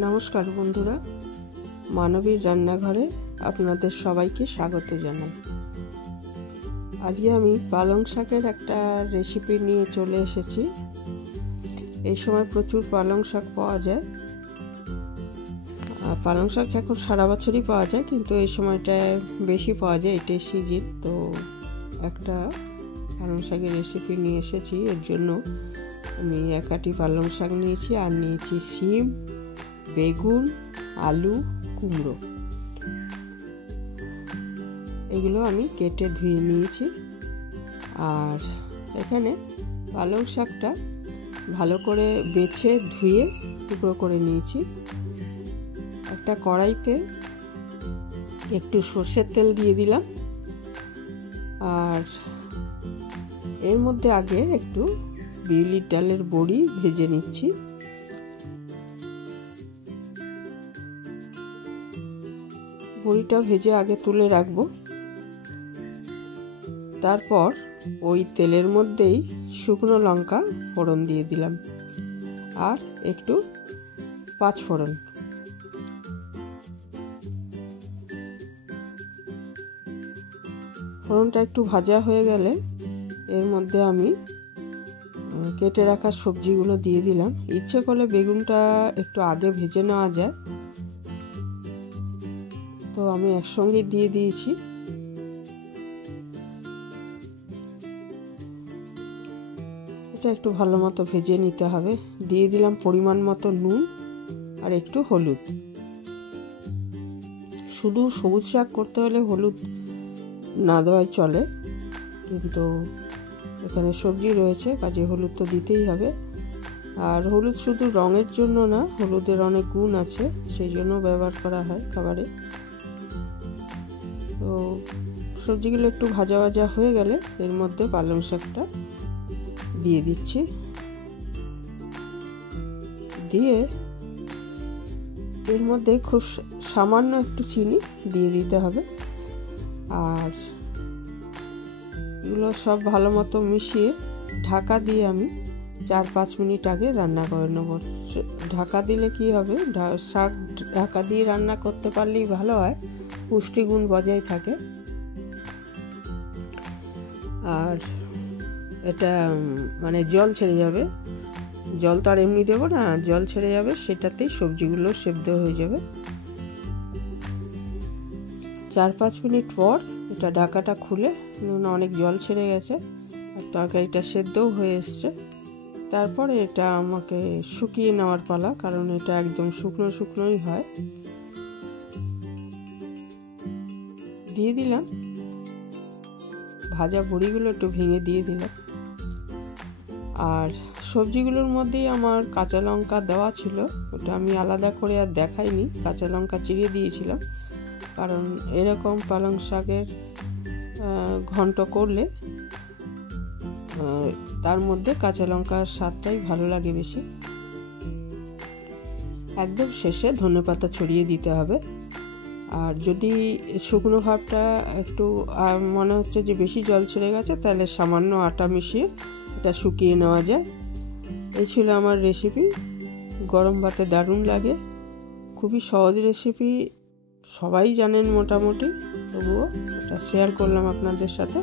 নমস্কার বন্ধুরা, মানবীর রান্নাঘরে আপনাদের সবাইকে স্বাগত জানাই। আজকে আমি পালং শাকের একটা রেসিপি নিয়ে চলে এসেছি। এই সময় প্রচুর পালং শাক পাওয়া যায়। পালং শাক এখন সারা বছরই পাওয়া যায়, কিন্তু এই সময়টায় বেশি পাওয়া যায়, এটাই সিজন। তো একটা পালং শাকের রেসিপি নিয়ে এসেছি। এর জন্য আমি এক আটি পালং শাক নিয়েছি, আর নিয়েছি শিম, বেগুন, আলু, কুমড়ো। এগুলো আমি কেটে ধুয়ে নিয়েছি। আর এখানে পালং শাকটা ভালো করে বেছে ধুয়ে টুকরো করে নিয়েছি। একটা কড়াইতে একটু সর্ষের তেল দিয়ে দিলাম, আর এর মধ্যে আগে একটু বিউলির ডালের বড়ি ভেজে নিচ্ছি। বড়িটা ভেজে আগে তুলে রাখবো। তারপর ওই তেলের মধ্যেই শুকনো লঙ্কা ফোড়ন দিয়ে দিলাম, আর একটু পাঁচ ফোড়ন। ফোড়নটা একটু ভাজা হয়ে গেলে এর মধ্যে আমি কেটে রাখা সবজিগুলো দিয়ে দিলাম। ইচ্ছে করলে বেগুনটা একটু আগে ভেজে নেওয়া যায়, তো আমি একসঙ্গে দিয়ে দিয়েছি। এটা একটু ভালো মতো ভেজে নিতে হবে। দিয়ে দিলাম পরিমাণ মতো নুন আর একটু হলুদ। শুধু সবুজ শাক করতে হলে হলুদ না দেওয়াই চলে, কিন্তু এখানে সবজি রয়েছে, কাজে হলুদ তো দিতেই হবে। আর হলুদ শুধু রঙের জন্য না, হলুদের অনেক গুণ আছে, সেই জন্য ব্যবহার করা হয় খাবারে। তো সবজিগুলো একটু ভাজা ভাজা হয়ে গেলে এর মধ্যে পালং শাকটা দিয়ে দিচ্ছি। দিয়ে এর মধ্যে খুব সামান্য একটু চিনি দিয়ে দিতে হবে। আর এগুলো সব ভালো মতো মিশিয়ে ঢাকা দিয়ে আমি 4-5 মিনিট আগে রান্না করে নেব। ঢাকা দিলে কি হবে, শাক ঢাকা দিয়ে রান্না করতে পারলেই ভালো হয়, পুষ্টিগুণ বজায় থাকে। আর এটা মানে জল ছেড়ে যাবে, জল তো আর এমনি দেবো না, জল ছেড়ে যাবে, সেটাতেই সবজিগুলো সেদ্ধ হয়ে যাবে। 4-5 মিনিট পর এটা ঢাকাটা খুলে, অনেক জল ছেড়ে গেছে আর তরকারিটা সেদ্ধও হয়ে এসছে। তারপরে এটা আমাকে শুকিয়ে নেওয়ার পালা, কারণ এটা একদম শুকনো শুকনোই হয়। দিয়ে দিলাম ভাজা বড়িগুলো, একটু ভেঙে দিয়ে দিলাম। আর সবজিগুলোর মধ্যেই আমার কাঁচা লঙ্কা দেওয়া ছিল, ওটা আমি আলাদা করে আর দেখাইনি, কাঁচা লঙ্কা চিড়ে দিয়েছিলাম। কারণ এরকম পালং শাকের ঘন্ট করলে তার মধ্যে কাঁচা লঙ্কার স্বাদটাই ভালো লাগে বেশি। একদম শেষে ধনেপাতা ছড়িয়ে দিতে হবে। আর যদি শুকনো ভাবটা একটু মনে হচ্ছে যে বেশি জল ছেড়ে গেছে, তাহলে সামান্য আটা মিশিয়ে এটা শুকিয়ে নেওয়া যায়। এই ছিল আমার রেসিপি। গরম ভাতে দারুণ লাগে, খুবই সহজ রেসিপি, সবাই জানেন মোটামুটি, তবুও এটা শেয়ার করলাম আপনাদের সাথে।